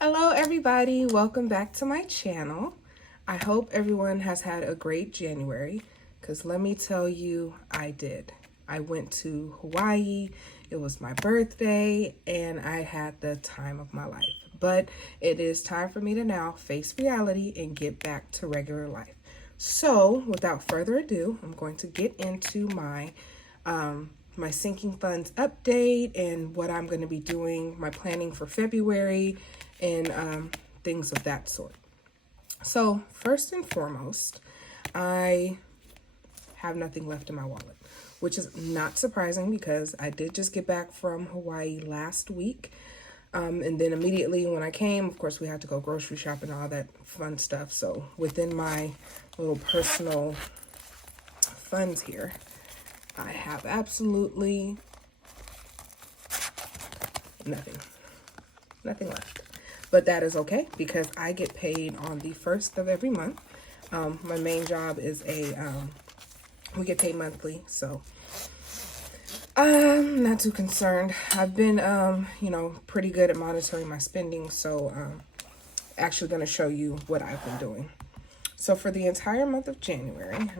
Hello everybody, welcome back to my channel. I hope everyone has had a great January, because let me tell you, I did. I went to Hawaii, it was my birthday, and I had the time of my life. But it is time for me to now face reality and get back to regular life. So without further ado, I'm going to get into my sinking funds update and what I'm going to be doing, my planning for February, and things of that sort. So first and foremost, I have nothing left in my wallet, which is not surprising because I did just get back from Hawaii last week. And then immediately when I came, of course, we had to go grocery shopping and all that fun stuff. So within my little personal funds here, I have absolutely nothing left. But that is okay because I get paid on the first of every month. My main job is we get paid monthly, so I'm not too concerned. I've been, pretty good at monitoring my spending, so actually going to show you what I've been doing. So for the entire month of January,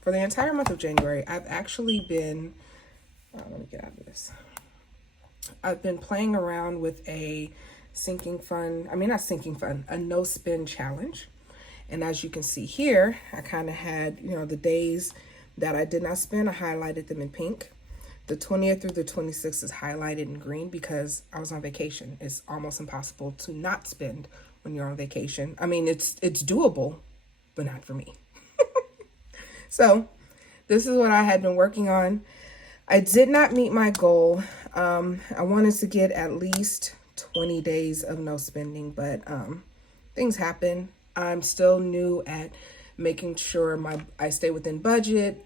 for the entire month of January, I've actually been, let me get out of this. I've been playing around with a a no spend challenge. And as you can see here, I kind of had, the days that I did not spend, I highlighted them in pink. The 20th through the 26th is highlighted in green because I was on vacation. It's almost impossible to not spend when you're on vacation. I mean, it's doable, but not for me. So this is what I had been working on. I did not meet my goal. I wanted to get at least 20 days of no spending, but things happen. I'm still new at making sure I stay within budget.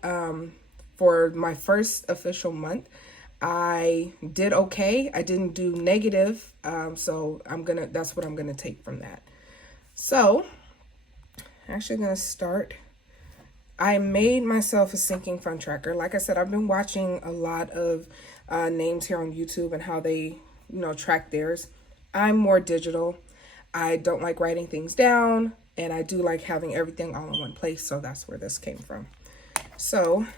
For my first official month, I did okay. I didn't do negative, so that's what I'm gonna take from that. So, actually gonna start. I made myself a sinking fund tracker. Like I said, I've been watching a lot of names here on YouTube and how they, track theirs. I'm more digital. I don't like writing things down, and I do like having everything all in one place, so that's where this came from. So,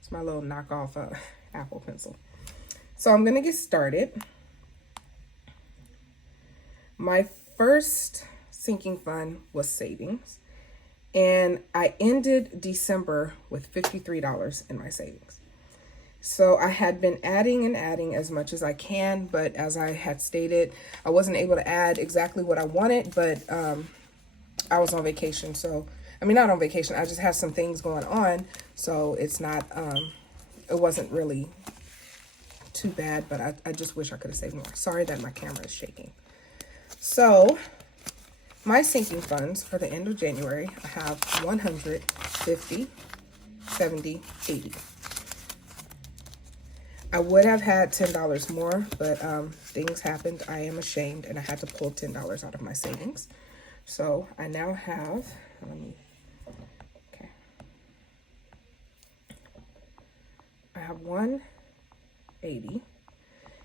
it's my little knockoff Apple pencil. So I'm gonna get started. My first sinking fund was savings. And I ended December with $53 in my savings. So I had been adding and adding as much as I can, but as I had stated, I wasn't able to add exactly what I wanted, but I was on vacation. So, not on vacation, I just had some things going on. So it's not, it wasn't really too bad, but I just wish I could have saved more. Sorry that my camera is shaking. So my sinking funds for the end of January, I have 100, 50, 70, 80. I would have had $10 more, but things happened. I am ashamed, and I had to pull $10 out of my savings. So I now have, I have 180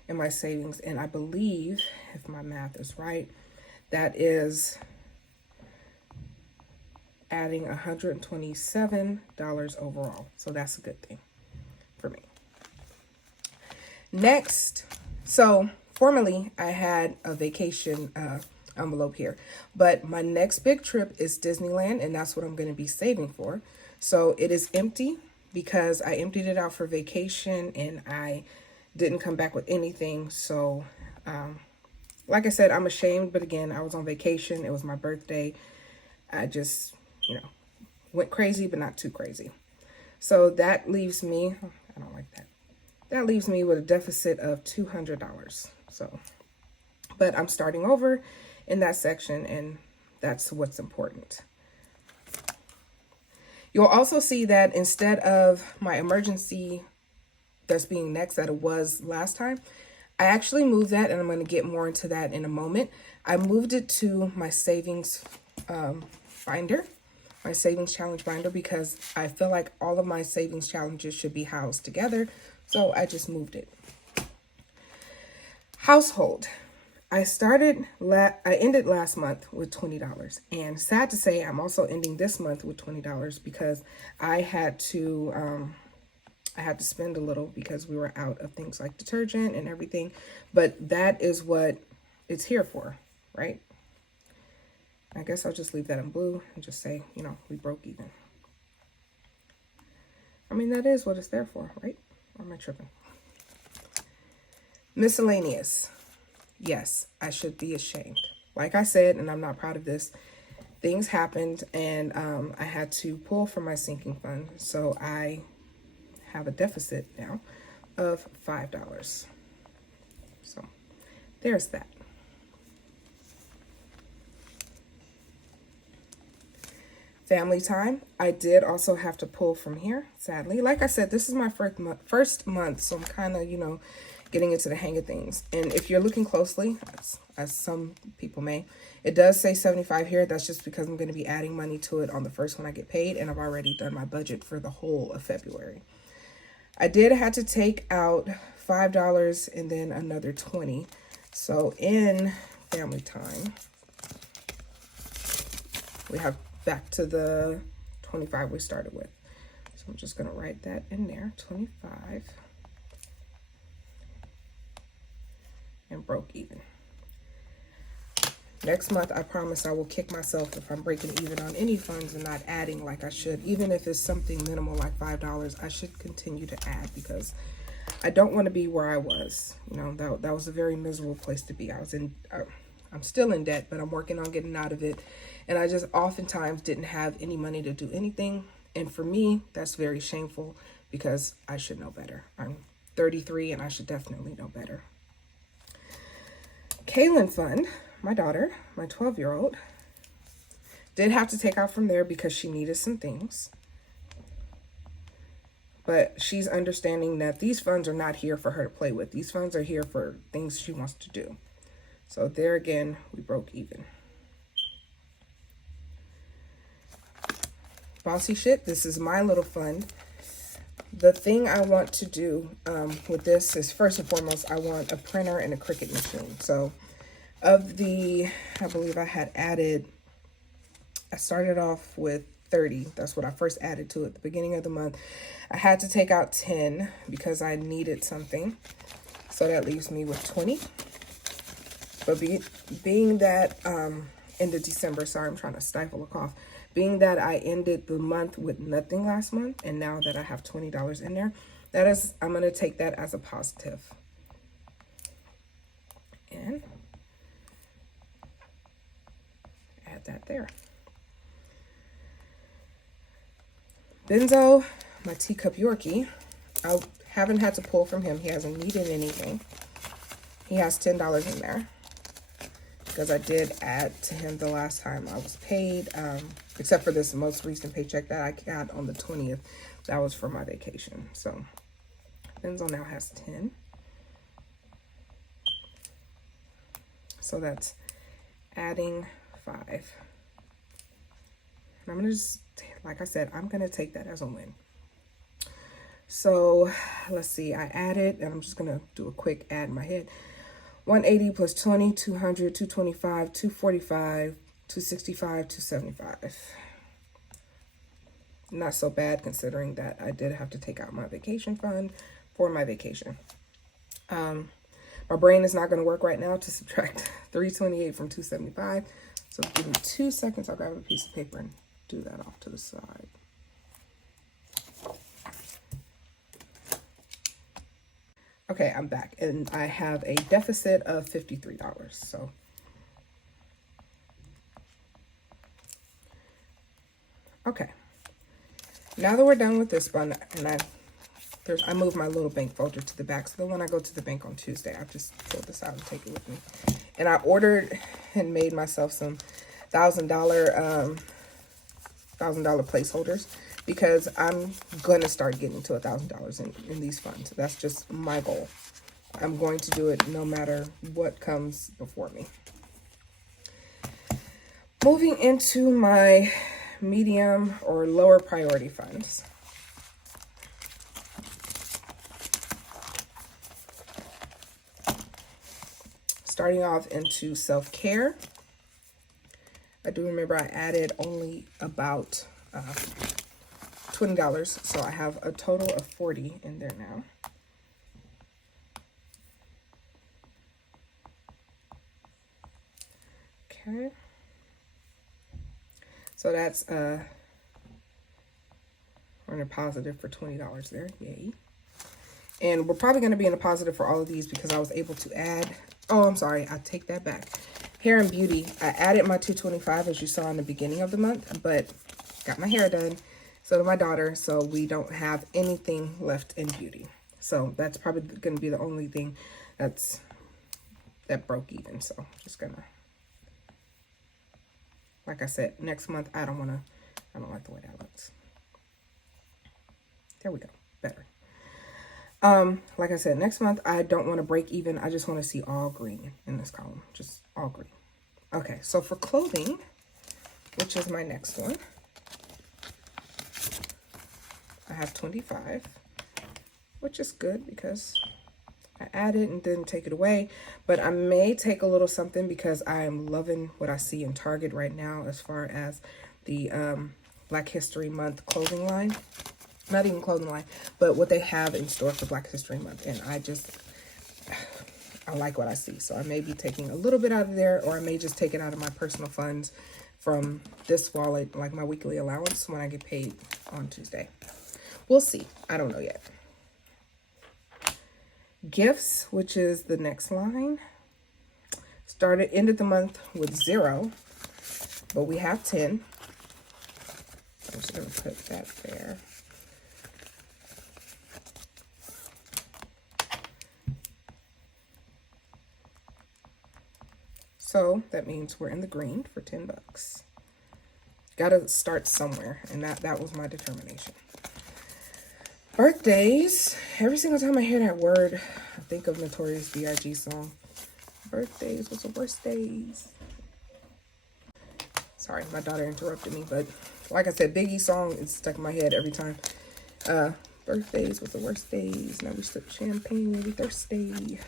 in my savings, and I believe, if my math is right, that is adding $127 overall. So that's a good thing for me. Next, so formerly I had a vacation envelope here, but my next big trip is Disneyland, and that's what I'm going to be saving for. So it is empty because I emptied it out for vacation and I didn't come back with anything. So, like I said, I'm ashamed, but again, I was on vacation. It was my birthday. I just, went crazy, but not too crazy. So that leaves me, I don't like that. That leaves me with a deficit of $200. So, but I'm starting over in that section, and that's what's important. You'll also see that instead of my emergency that's being next that it was last time, I actually moved that, and I'm going to get more into that in a moment. I moved it to my savings finder. my savings challenge binder because I feel like all of my savings challenges should be housed together. So I just moved it. Household. I ended last month with $20, and sad to say, I'm also ending this month with $20 because I had to spend a little because we were out of things like detergent and everything, but that is what it's here for, right? I guess I'll just leave that in blue and just say, you know, we broke even. I mean, that is what it's there for, right? Or am I tripping? Miscellaneous. Yes, I should be ashamed. Like I said, and I'm not proud of this, things happened and I had to pull from my sinking fund. So I have a deficit now of $5. So there's that. Family time. I did also have to pull from here, sadly. Like I said, this is my first month, so I'm kind of, you know, getting into the hang of things. And if you're looking closely, as some people may, it does say 75 here. That's just because I'm going to be adding money to it on the first one I get paid, and I've already done my budget for the whole of February. I did have to take out $5 and then another $20. So in family time, we have back to the 25 we started with. So I'm just going to write that in there, 25. And broke even. Next month, I promise I will kick myself if I'm breaking even on any funds and not adding like I should. Even if it's something minimal like $5, I should continue to add because I don't want to be where I was. You know, that was a very miserable place to be. I'm still in debt, but I'm working on getting out of it. And I just oftentimes didn't have any money to do anything. And for me, that's very shameful because I should know better. I'm 33 and I should definitely know better. Kaylin Fund, my daughter, my 12-year-old, did have to take out from there because she needed some things. But she's understanding that these funds are not here for her to play with. These funds are here for things she wants to do. So there again, we broke even. Bossy Shit, this is my little fund. The thing I want to do with this is, first and foremost, I want a printer and a Cricut machine. So of the, I believe I had added, I started off with 30. That's what I first added to it at the beginning of the month. I had to take out 10 because I needed something. So that leaves me with 20. But being that end of December, sorry, I'm trying to stifle a cough. Being that I ended the month with nothing last month, and now that I have $20 in there, I'm going to take that as a positive. And add that there. Benzo, my teacup Yorkie, I haven't had to pull from him. He hasn't needed anything. He has $10 in there because I did add to him the last time I was paid, except for this most recent paycheck that I got on the 20th. That was for my vacation. So Benzo now has 10. So that's adding 5. And I'm going to just, like I said, I'm going to take that as a win. So let's see, I added, and I'm just going to do a quick add in my head. 180 plus 20, 200, 225, 245, 265, 275. Not so bad considering that I did have to take out my vacation fund for my vacation. My brain is not going to work right now to subtract 328 from 275. So give me 2 seconds. I'll grab a piece of paper and do that off to the side. Okay, I'm back, and I have a deficit of $53. So okay, now that we're done with this one, and I moved my little bank folder to the back, so that when I go to the bank on Tuesday, I just pull this out and take it with me. And I ordered and made myself some $1,000 placeholders, because I'm going to start getting to $1,000 in these funds. That's just my goal. I'm going to do it no matter what comes before me. Moving into my medium, or lower priority funds. Starting off into self-care. I do remember I added only about $20, so I have a total of $40 in there now. Okay. So that's we're in a positive for $20 there. Yay. And we're probably going to be in a positive for all of these because I was able to add, oh, I'm sorry, I take that back. Hair and beauty, I added my $225 as you saw in the beginning of the month, but got my hair done. So did my daughter, so we don't have anything left in beauty. So that's probably going to be the only thing that broke even. So just gonna, like I said, next month I don't like the way that looks. There we go, better. Like I said, next month I don't want to break even. I just want to see all green in this column, just all green. Okay, so for clothing, which is my next one, I have 25, which is good because I added and didn't take it away, but I may take a little something because I'm loving what I see in Target right now as far as the Black History Month clothing line. Not even clothing line, but what they have in store for Black History Month. And I like what I see. So I may be taking a little bit out of there, or I may just take it out of my personal funds from this wallet, like my weekly allowance when I get paid on Tuesday. We'll see. I don't know yet. Gifts, which is the next line, ended the month with 0, but we have 10. I'm just going to put that there. So that means we're in the green for $10. Gotta start somewhere, and that was my determination. Birthdays. Every single time I hear that word, I think of Notorious B.I.G. song. Birthdays, what's the worst days? Sorry, my daughter interrupted me, but like I said, Biggie's song is stuck in my head every time. Birthdays, what's the worst days? Now we sip champagne, maybe thirsty.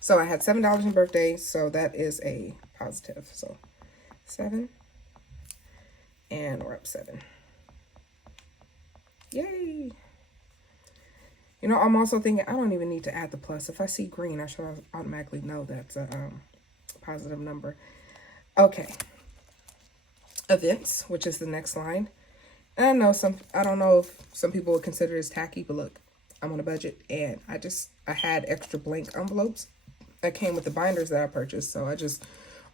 So I had $7 in birthdays, so that is a positive. So 7, and we're up 7. Yay! You know, I'm also thinking I don't even need to add the plus. If I see green, I should automatically know that's a positive number. Okay. Events, which is the next line. And I don't know if some people would consider this tacky, but look, I'm on a budget, and I had extra blank envelopes that came with the binders that I purchased, so I just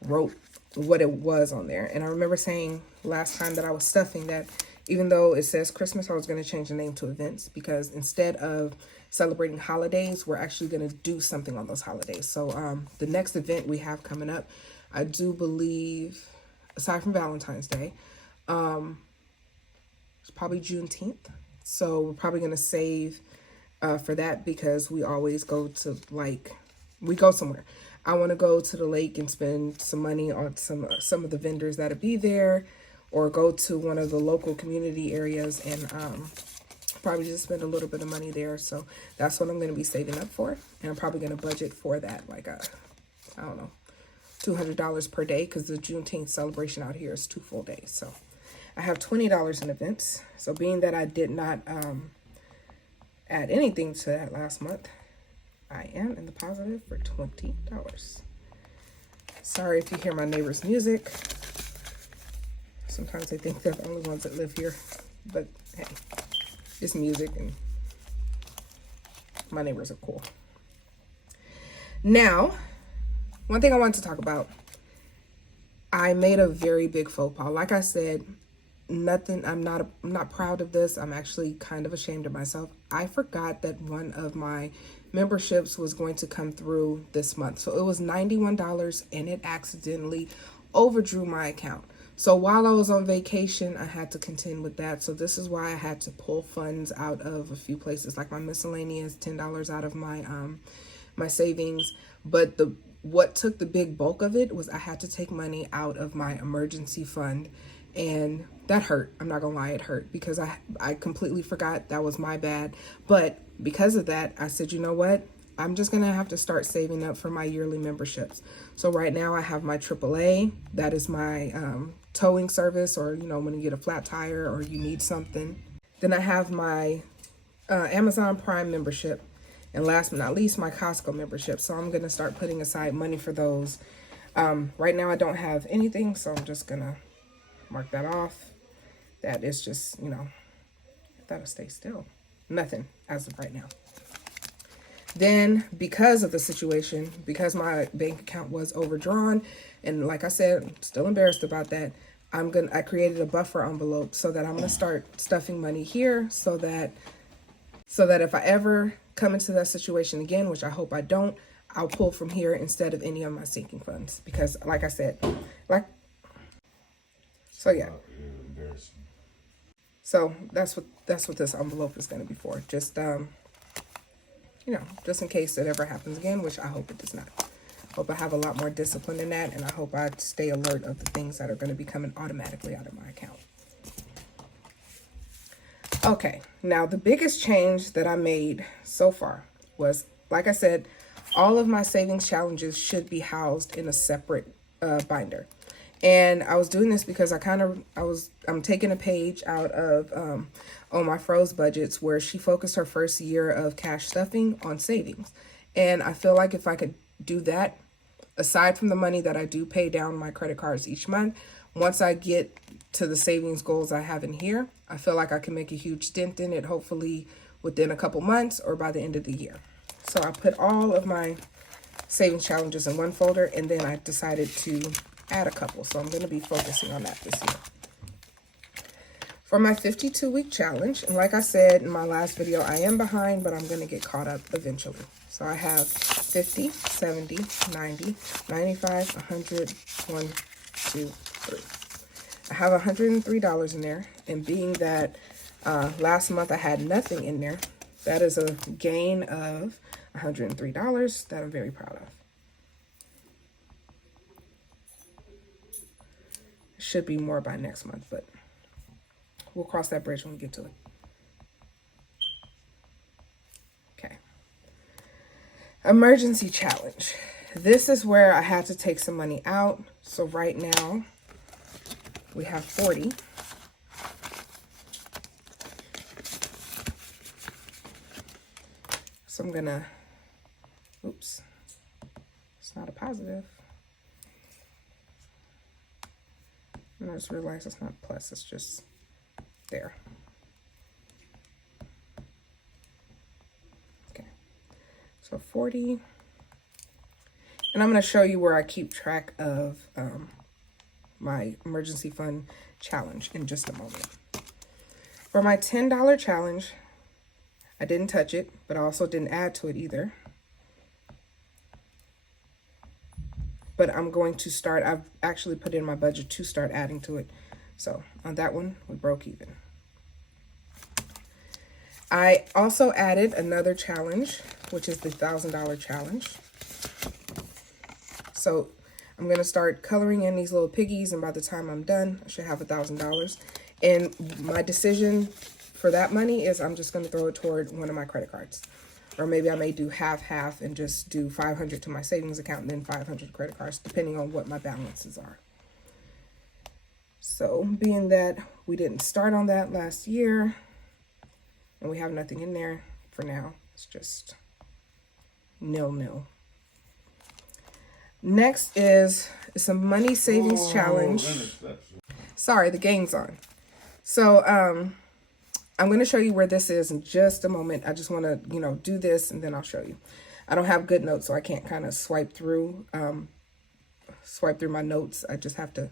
wrote what it was on there. And I remember saying last time that I was stuffing that even though it says Christmas, I was going to change the name to events, because instead of celebrating holidays, we're actually going to do something on those holidays. So the next event we have coming up, I do believe, aside from Valentine's Day, it's probably Juneteenth. So we're probably going to save for that, because we always go to, we go somewhere. I want to go to the lake and spend some money on some of the vendors that'll be there, or go to one of the local community areas and probably just spend a little bit of money there. So that's what I'm going to be saving up for. And I'm probably going to budget for that, I don't know, $200 per day, because the Juneteenth celebration out here is 2 full days. So I have $20 in events. So being that I did not add anything to that last month, I am in the positive for $20. Sorry if you hear my neighbor's music. Sometimes they think they're the only ones that live here, but hey, it's music and my neighbors are cool. Now, one thing I wanted to talk about, I made a very big faux pas. Like I said, I'm not proud of this. I'm actually kind of ashamed of myself. I forgot that one of my memberships was going to come through this month. So it was $91 and it accidentally overdrew my account. So while I was on vacation, I had to contend with that. So this is why I had to pull funds out of a few places, like my miscellaneous, $10 out of my my savings. But what took the big bulk of it was I had to take money out of my emergency fund And that hurt. I'm not gonna lie, it hurt because I completely forgot. That was my bad. But because of that, I said, you know what? I'm just gonna have to start saving up for my yearly memberships. So right now I have my AAA. That is my towing service, or when you get a flat tire or you need something. Then I have my Amazon Prime membership, and last but not least, my Costco membership. So I'm gonna start putting aside money for those. Right now I don't have anything, so I'm just gonna mark that off. That is just, that'll stay still. Nothing as of right now. Then, because of the situation, because my bank account was overdrawn, and like I said, I'm still embarrassed about that, I created a buffer envelope so that I'm gonna start stuffing money here so that if I ever come into that situation again, which I hope I don't, I'll pull from here instead of any of my sinking funds. Because like I said, so yeah. So that's what this envelope is going to be for. Just just in case it ever happens again, which I hope it does not. Hope I have a lot more discipline in that, and I hope I stay alert of the things that are going to be coming automatically out of my account. Okay, now the biggest change that I made so far was, like I said, all of my savings challenges should be housed in a separate binder. And I was doing this because I'm taking a page out of On My Fro's budgets, where she focused her first year of cash stuffing on savings. And I feel like if I could do that, aside from the money that I do pay down my credit cards each month, once I get to the savings goals I have in here, I feel like I can make a huge dent in it, hopefully within a couple months or by the end of the year. So I put all of my savings challenges in one folder, and then I decided to add a couple. So I'm going to be focusing on that this year. For my 52-week challenge, and like I said in my last video, I am behind, but I'm going to get caught up eventually. So I have 50, 70, 90, 95, 100, 1, 2, 3. I have $103 in there, and being that last month I had nothing in there, that is a gain of $103 that I'm very proud of. Should be more by next month, but we'll cross that bridge when we get to it. Okay. Emergency challenge. This is where I had to take some money out. So right now we have 40. So I'm gonna, oops, it's not a positive. And I just realized it's not plus, it's just there. Okay, so 40. And I'm going to show you where I keep track of my emergency fund challenge in just a moment. For my $10 challenge, I didn't touch it, but I also didn't add to it either. But I'm going to start, I've actually put in my budget to start adding to it. So on that one, we broke even. I also added another challenge, which is the $1,000 challenge. So I'm going to start coloring in these little piggies, and by the time I'm done, I should have $1,000. And my decision for that money is I'm just going to throw it toward one of my credit cards. Or maybe I may do half and just do $500 to my savings account and then $500 credit cards, depending on what my balances are. So being that we didn't start on that last year and we have nothing in there for now, it's just nil. Next is some money savings challenge. Sorry, the game's on. So I'm going to show you where this is in just a moment. I just want to, do this and then I'll show you. I don't have good notes, so I can't kind of swipe through my notes. I just have to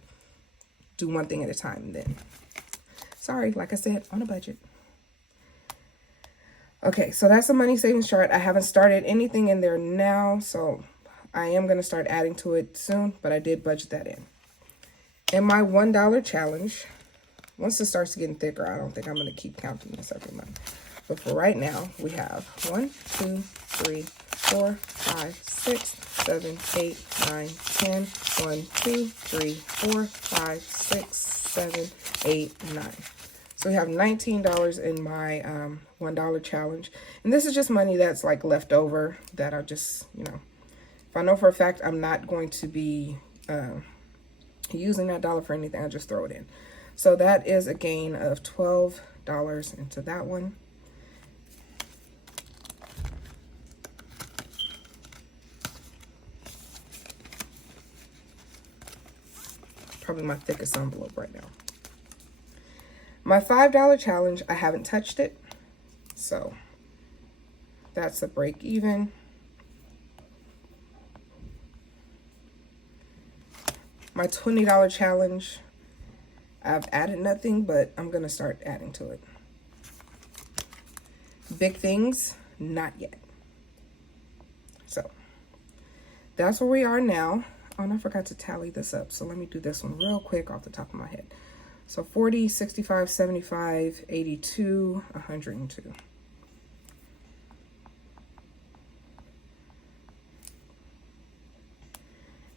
do one thing at a time. And then, sorry, like I said, on a budget. Okay, so that's a money savings chart. I haven't started anything in there now, so I am going to start adding to it soon, but I did budget that in. And my $1 challenge, once it starts getting thicker, I don't think I'm going to keep counting this every month. But for right now, we have 1, 2, 3, 4, 5, 6, 7, 8, 9, 10, 1, 2, 3, 4, 5, 6, 7, 8, 9. So we have $19 in my $1 challenge. And this is just money that's like left over that I just, you know, if I know for a fact I'm not going to be using that dollar for anything, I just throw it in. So that is a gain of $12 into that one. Probably my thickest envelope right now. My $5 challenge, I haven't touched it. So that's a break even. My $20 challenge, I've added nothing, but I'm going to start adding to it. Big things, not yet. So that's where we are now. Oh, and I forgot to tally this up. So let me do this one real quick off the top of my head. So 40, 65, 75, 82, 102.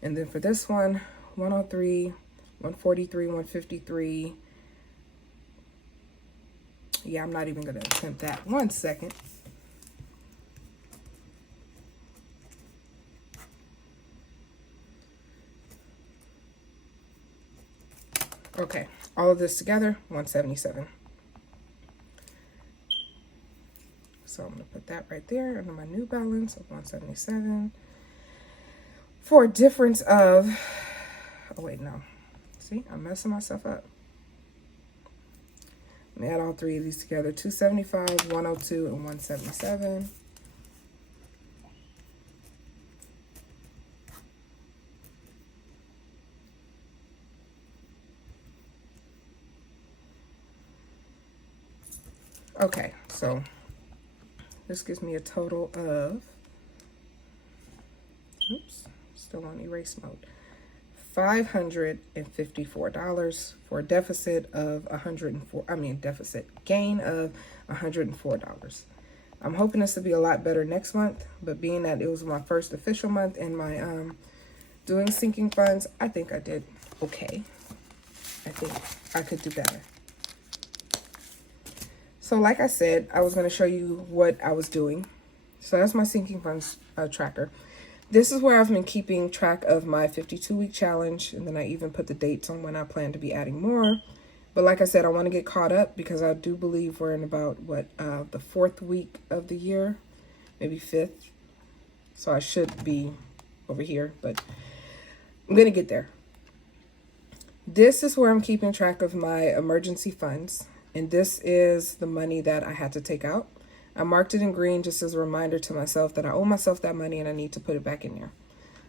And then for this one, 103, 143, 153. Yeah, I'm not even going to attempt that. 1 second. Okay, all of this together, 177. So I'm going to put that right there under my New Balance of 177. For a difference of, oh wait, no. See, I'm messing myself up. Let me add all three of these together. 275, 102, and 177. Okay, so this gives me a total of, oops, still on erase mode, $554 for a deficit of gain of $104. I'm hoping this will be a lot better next month, but being that it was my first official month in my doing sinking funds, I think I did okay. I think I could do better. So like I said, I was going to show you what I was doing. So that's my sinking funds tracker. This is where I've been keeping track of my 52-week challenge. And then I even put the dates on when I plan to be adding more. But like I said, I want to get caught up because I do believe we're in about, the 4th week of the year, maybe 5th. So I should be over here, but I'm going to get there. This is where I'm keeping track of my emergency funds. And this is the money that I had to take out. I marked it in green just as a reminder to myself that I owe myself that money and I need to put it back in there.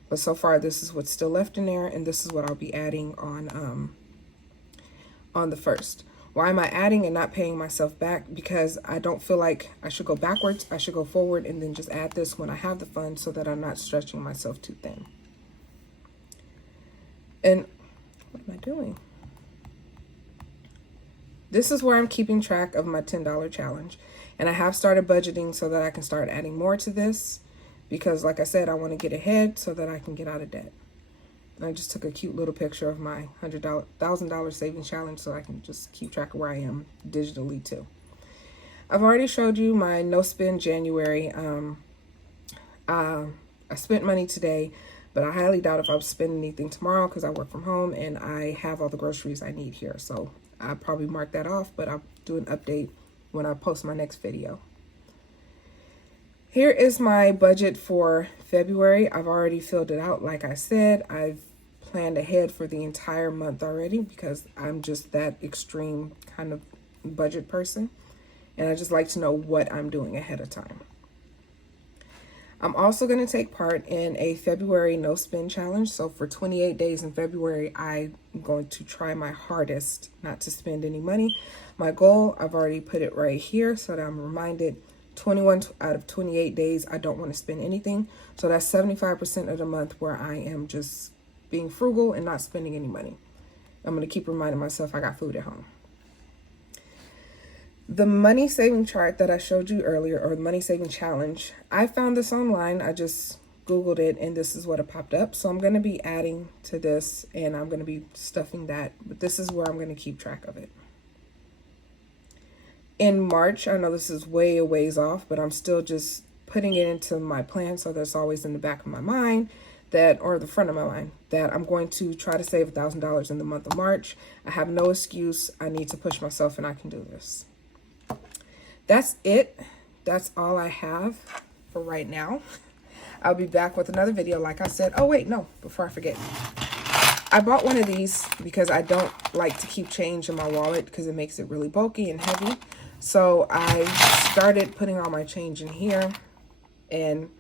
But so far, this is what's still left in there. And this is what I'll be adding on the 1st. Why am I adding and not paying myself back? Because I don't feel like I should go backwards. I should go forward and then just add this when I have the funds so that I'm not stretching myself too thin. And what am I doing? This is where I'm keeping track of my $10 challenge. And I have started budgeting so that I can start adding more to this. Because like I said, I want to get ahead so that I can get out of debt. And I just took a cute little picture of my $1,000 savings challenge so I can just keep track of where I am digitally too. I've already showed you my no spend January. I spent money today, but I highly doubt if I'll spend anything tomorrow because I work from home and I have all the groceries I need here. So I'll probably mark that off, but I'll do an update when I post my next video. Here is my budget for February. I've already filled it out. Like I said, I've planned ahead for the entire month already because I'm just that extreme kind of budget person. And I just like to know what I'm doing ahead of time. I'm also going to take part in a February no spend challenge. So for 28 days in February, I'm going to try my hardest not to spend any money. My goal, I've already put it right here so that I'm reminded 21 out of 28 days, I don't want to spend anything. So that's 75% of the month where I am just being frugal and not spending any money. I'm going to keep reminding myself I got food at home. The money saving chart that I showed you earlier, or the money saving challenge, I found this online. I just Googled it, and this is what it popped up. So I'm going to be adding to this, and I'm going to be stuffing that, but this is where I'm going to keep track of it. In March, I know this is way a ways off, but I'm still just putting it into my plan, so that's always in the back of my mind, that, or the front of my mind, that I'm going to try to save $1,000 in the month of March. I have no excuse. I need to push myself, and I can do this. That's it. That's all I have for right now. I'll be back with another video, like I said. Oh, wait, no, before I forget. I bought one of these because I don't like to keep change in my wallet because it makes it really bulky and heavy. So I started putting all my change in here. And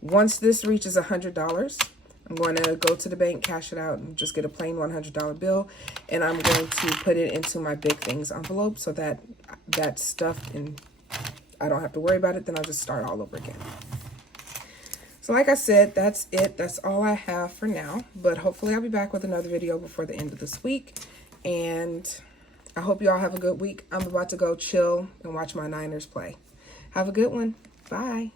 once this reaches $100, I'm going to go to the bank, cash it out, and just get a plain $100 bill. And I'm going to put it into my big things envelope so that that's stuffed and I don't have to worry about it. Then I'll just start all over again. So like I said, that's it. That's all I have for now. But hopefully I'll be back with another video before the end of this week. And I hope you all have a good week. I'm about to go chill and watch my Niners play. Have a good one. Bye.